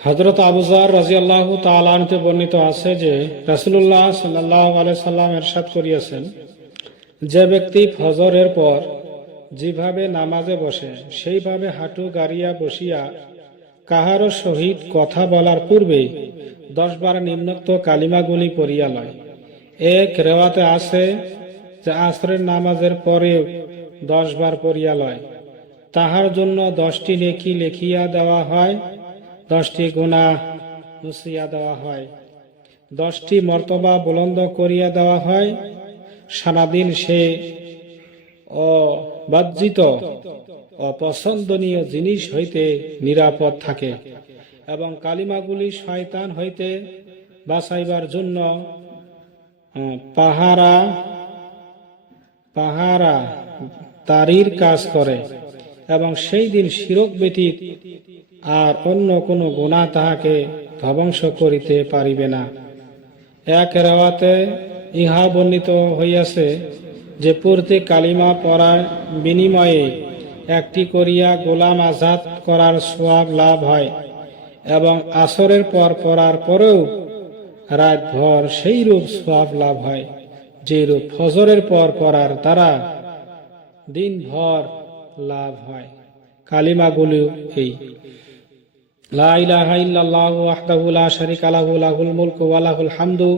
হযরত আবু যর রাদিয়াল্লাহু তাআলা আনহু বর্ণিত আছে যে রাসূলুল্লাহ সাল্লাল্লাহু আলাইহি সাল্লাম ইরশাদ করিয়াছেন, যে ব্যক্তি ফজরের পর যেভাবে নামাজে বসে সেইভাবে হাঁটু গাড়িয়া বসিয়া কাহারও সহিত কথা বলার পূর্বে 10 বার নিম্নোক্ত কালিমাগুলি পড়িয়া লয়। এক রেওয়াতে আছে যে আসরের নামাজের পরে 10 বার পড়িয়া লয়, তাহার জন্য 10টি নেকি লিখিয়া দেওয়া হয়, 10টি গুনাহ মুছিয়া দেওয়া হয়, 10টি মর্তবা বুলন্দ করিয়া দেওয়া হয়। সারাদিন সে অবাঞ্ছিত অপছন্দনীয় জিনিস হইতে নিরাপদ থাকে এবং কালিমাগুলি শয়তান হইতে বাঁচাইবার জন্য পাহারা তারির কাজ করে এবং সেই দিন শিরক ব্যতীত আর অন্য কোনো গুনাহ তাহাকে ধ্বংস করিতে পারিবে না। এক রেওয়াতে ইহা বর্ণিত হইয়াছে যে প্রত্যেক কালিমা পড়ার বিনিময়ে একটি করিয়া গোলাম আজাদ করার সওয়াব লাভ হয় এবং আসরের পর পড়ার পরেও রাতভর সেই রূপ সওয়াব লাভ হয় যেরূপ ফজরের পর পড়ার দ্বারা দিনভর লাভ হয়। কালিমাগুলি এই: লা ইলাহা ইল্লাল্লাহু ওয়াহদাহু লা শারীকা লাহু লাহুল মুলকু ওয়া লাহুল হামদু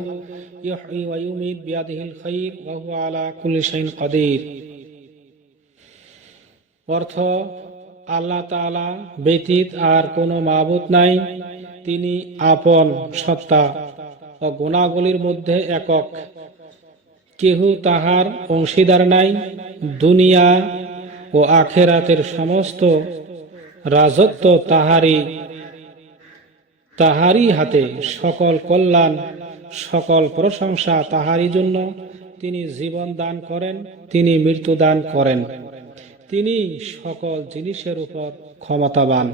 ইহয়ী ওয়া ইউমীত বিয়াদিহিল খায়র ওয়া হুয়া আলা কুল্লি শাইইন কাদির। অর্থ: আল্লাহ তাআলা ব্যতীত আর কোনো মাবুদ নাই, তিনি আপন সত্তা ও গুণাবলীর মধ্যে একক, কেহ তাহার অংশীদার নাই। দুনিয়া ও আখিরাতের সমস্ত রাজত্ব তাহারই হাতে, সকল কল্যাণ সকল প্রশংসা তাহারই জন্য। তিনি জীবন দান করেন, তিনি মৃত্যু দান করেন, তিনি সকল জিনিসের উপর ক্ষমতাবান।